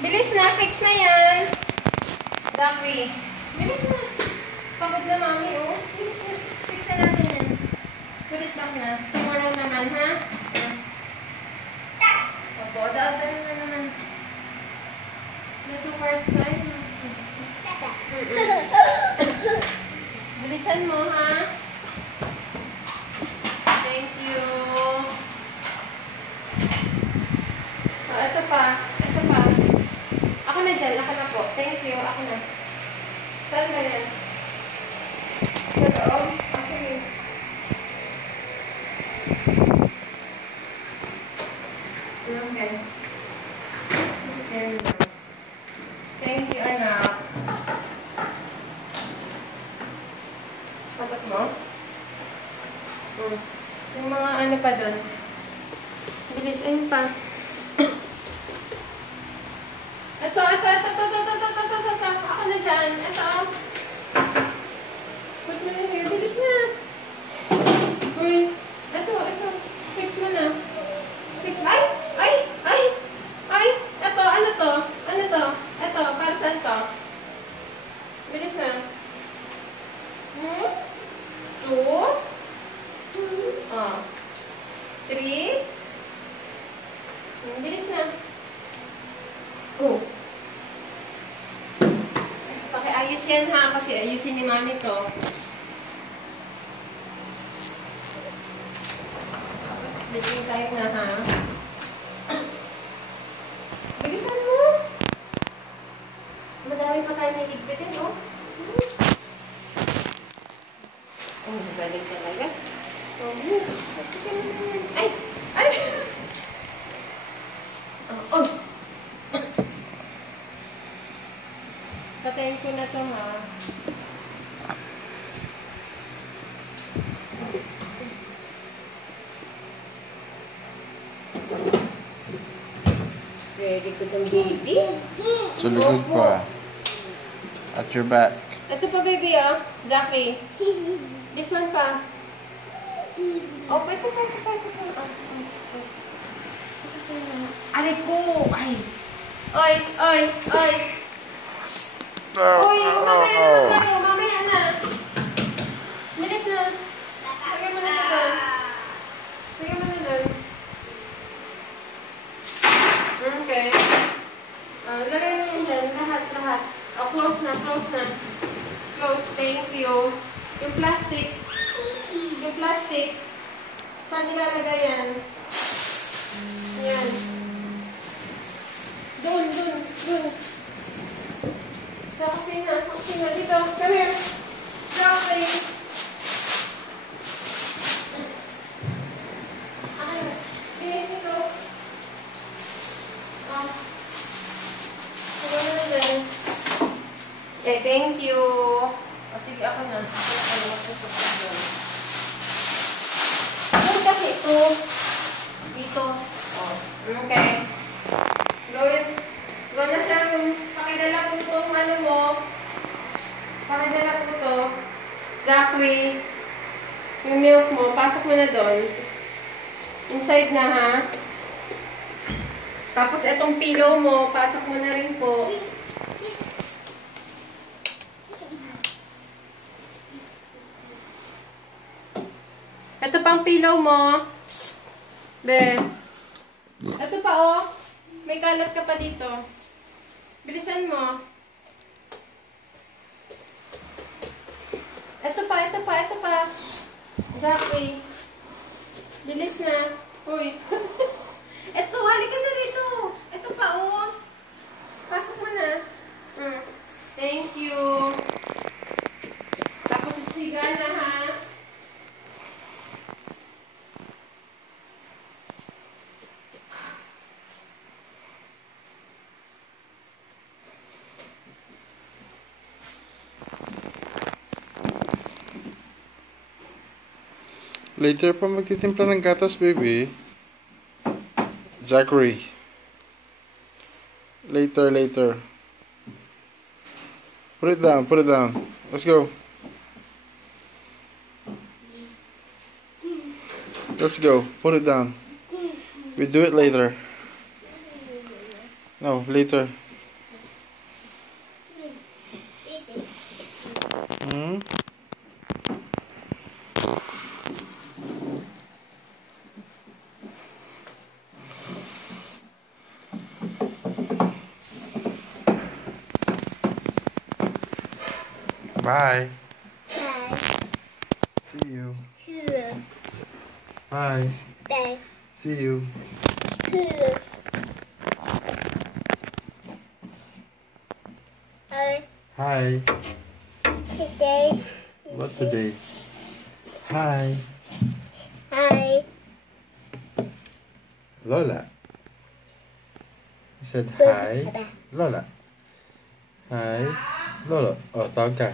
Bilis na, fix na yan. Zachary. Bilis na. Pagod na mami, oh. Bilis na. Fix na natin yan. Put it back na. Tomorrow naman, ha? Opo, daan na naman. The 2 hours time. Bilisan mo, ha? Thank you. Oh, ito pa. Ito pa. Ako na dyan. Ako na po. Thank you. Ako na. Saan ba yan? Sa loob? Ah, sige. Okay. Thank you, anak. Sagot mo? Yung mga ano pa doon. Bilis. Ayun pa. Ito. Ako na dyan. Ito. Put mo na here. Bilis na. Uy. Ito. Fix mo na. Fix. Ay! Ito. Ano to? Ito. Para saan to? Bilis na. 2. 3. Bilis na. Pakiayos yan ha, kasi ayusin ni mami to. Tapos, sleeping time na ha. Bilisan mo. Madami pa tayo nagigpitin, no? Galing talaga. Bilis. Ay! Patayin ko na to ha. Ready ko tong baby. So likod pa. At your back. Ito pa baby Zachary. This one pa. Oh, ito pa. Aray ko. Ay. Oy. Uy, mamaya na. Bilis na. Lagyan mo na doon. Okay. Lagyan mo yun dyan. Lahat. Close na. Close. Thank you. Yung plastic. Saan nilalagay yan? Yan. Doon. Sa kusina. Dito. Come here. Strawberry. Ay. Dito. Siguro na dyan. Thank you. Sige, ako na. Doon kasi ito. Dito. Okay. Go na sa room. Pakidala po itong ano mo. Zachary. Yung milk mo, pasok mo na doon. Inside na ha. Tapos itong pillow mo, pasok mo na rin po. Ito pang pillow mo. Ito pa may kalat ka pa dito. Bilisan mo. Ito pa. Zachary. Bilis na. Uy. Ito, halika na rito. Ito pa pasok mo na. Thank you. Tapos sisiga na ha. Later pa magtitimpla ng gatas, baby. Zachary. Later. Put it down. Let's go. Put it down. We do it later. No, later. Bye. Bye. See you. Here. Bye. Bye. See you. Here. Hi. Hi. Today. What today? Hi. Hi. Lola. You said hi. Bye. Lola. Hi. Lola. Oh, tawag ka.